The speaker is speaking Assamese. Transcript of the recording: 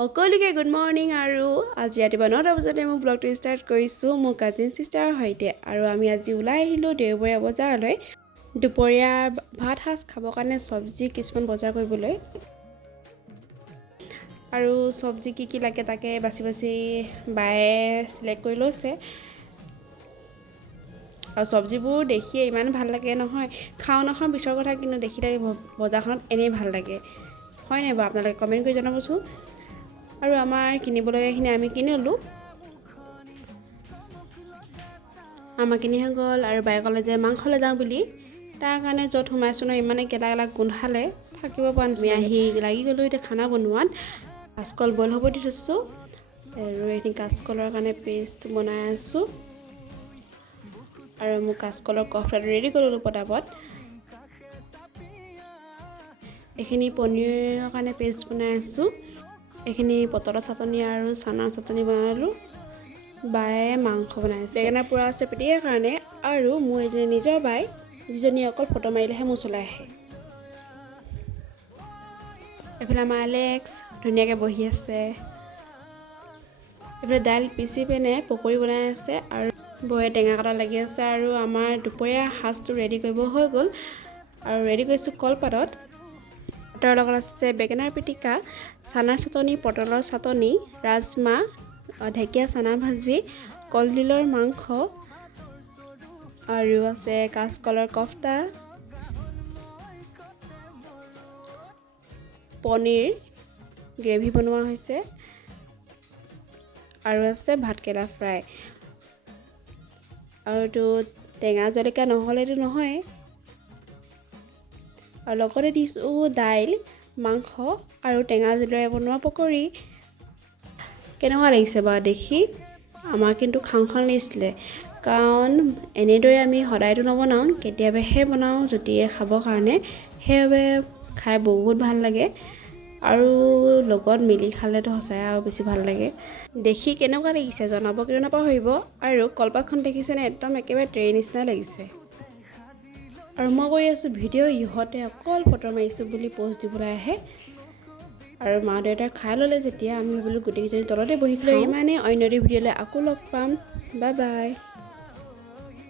সকলোকে গুড মৰ্নিং আৰু আজি ৰাতিপুৱা 9টা বজাতে মই ব্লগটো ষ্টাৰ্ট কৰিছোঁ মোৰ কাজিন চিষ্টাৰৰ সৈতে আৰু আমি আজি ওলাই আহিলোঁ দেওবৰীয়া বজাৰলৈ দুপৰীয়া ভাত সাজ খাবৰ কাৰণে চব্জি কিছুমান বজাৰ কৰিবলৈ আৰু চব্জি কি লাগে তাকে বাছি বায়ে সিলেক্ট কৰি লৈছে আৰু চব্জিবোৰ দেখিয়ে ইমান ভাল লাগে নহয় খাওঁ নাখাওঁ পিছৰ কথা কিন্তু দেখিলে বজাৰখনত এনেই ভাল লাগে হয় নাই বাৰু আপোনালোকে কমেণ্ট কৰি জনাবচোন আৰু আমাৰ কিনিবলগীয়াখিনি আমি কিনি ল'লোঁ আমাৰ কিনি হৈ গ'ল আৰু বায়ে ক'লে যে মাংসলৈ যাওঁ বুলি তাৰ কাৰণে য'ত সোমাইছোঁ ন ইমানে গেলা গোন্ধালে থাকিব পৰা নাছিলোঁ আহি লাগি গ'লোঁ এতিয়া খানা বনোৱাত কাচকল বইল হ'ব দি থৈছোঁ আৰু এইখিনি কাচকলৰ কাৰণে পেষ্ট বনাই আছোঁ আৰু মোৰ কাচকলৰ কফটাটো ৰেডি কৰি ল'লোঁ পটাপট এইখিনি পনীৰৰ কাৰণে পেষ্ট বনাই আছোঁ এইখিনি পটলৰ চাটনি আৰু চানাৰ চাটনি বনালোঁ বায়ে মাংস বনাইছে বেঙেনা পোৰা আছে পিটিকাৰ কাৰণে আৰু মোৰ এজনী নিজৰ বাই যিজনী অকল ফটো মাৰিলেহে মোৰ চলাই আহে এইফালে আমাৰ এলেক্স ধুনীয়াকৈ বহি আছে এইফালে দাইল পিচি পিনে পকৰি বনাই আছে আৰু বৌয়ে টেঙা কটা লাগি আছে আৰু আমাৰ দুপৰীয়া সাজটো ৰেডি কৰিব হৈ গ'ল আৰু ৰেডি কৰিছোঁ কলপাতত ভাতৰ লগত আছে বেঙেনাৰ পিটিকা চানাৰ চাটনি পটলৰ চাটনি ৰাজমাহ ঢেকীয়া চানা ভাজি কলডিলৰ মাংস আৰু আছে কাচকলৰ কফটা পনীৰ গ্ৰেভি বনোৱা হৈছে আৰু আছে ভাতকেৰেলা ফ্ৰাই আৰু এইটো টেঙা জলকীয়া নহ'লেতো নহয় আৰু লগতে দিছোঁ দাইল মাংস আৰু টেঙা জলকীয়া বনোৱা পকৰি কেনেকুৱা লাগিছে বাৰু দেখি আমাৰ কিন্তু খাওঁ লাগিছিলে কাৰণ এনেদৰে আমি সদায়তো নবনাওঁ কেতিয়াবাহে বনাওঁ যদিহে খাবৰ কাৰণে সেইবাবে খাই বহুত ভাল লাগে আৰু লগত মিলি খালেতো সঁচাই আৰু বেছি ভাল লাগে দেখি কেনেকুৱা লাগিছে জনাব কিন্তু নাপাহৰিব আৰু কলপাতখন দেখিছেনে একদম একেবাৰে ট্ৰেইন নিচিনা লাগিছে আৰু মই কৰি আছোঁ ভিডিঅ' ইহঁতে অকল ফটো মাৰিছোঁ বুলি প'ষ্ট দিবলৈ আহে আৰু মা দেউতাই খাই ল'লে যেতিয়া আমি বোলো গোটেইকেইজনী তলতে বহি খাওঁ ইমানেই অন্য ভিডিঅ'লৈ আকৌ লগ পাম বাই বাই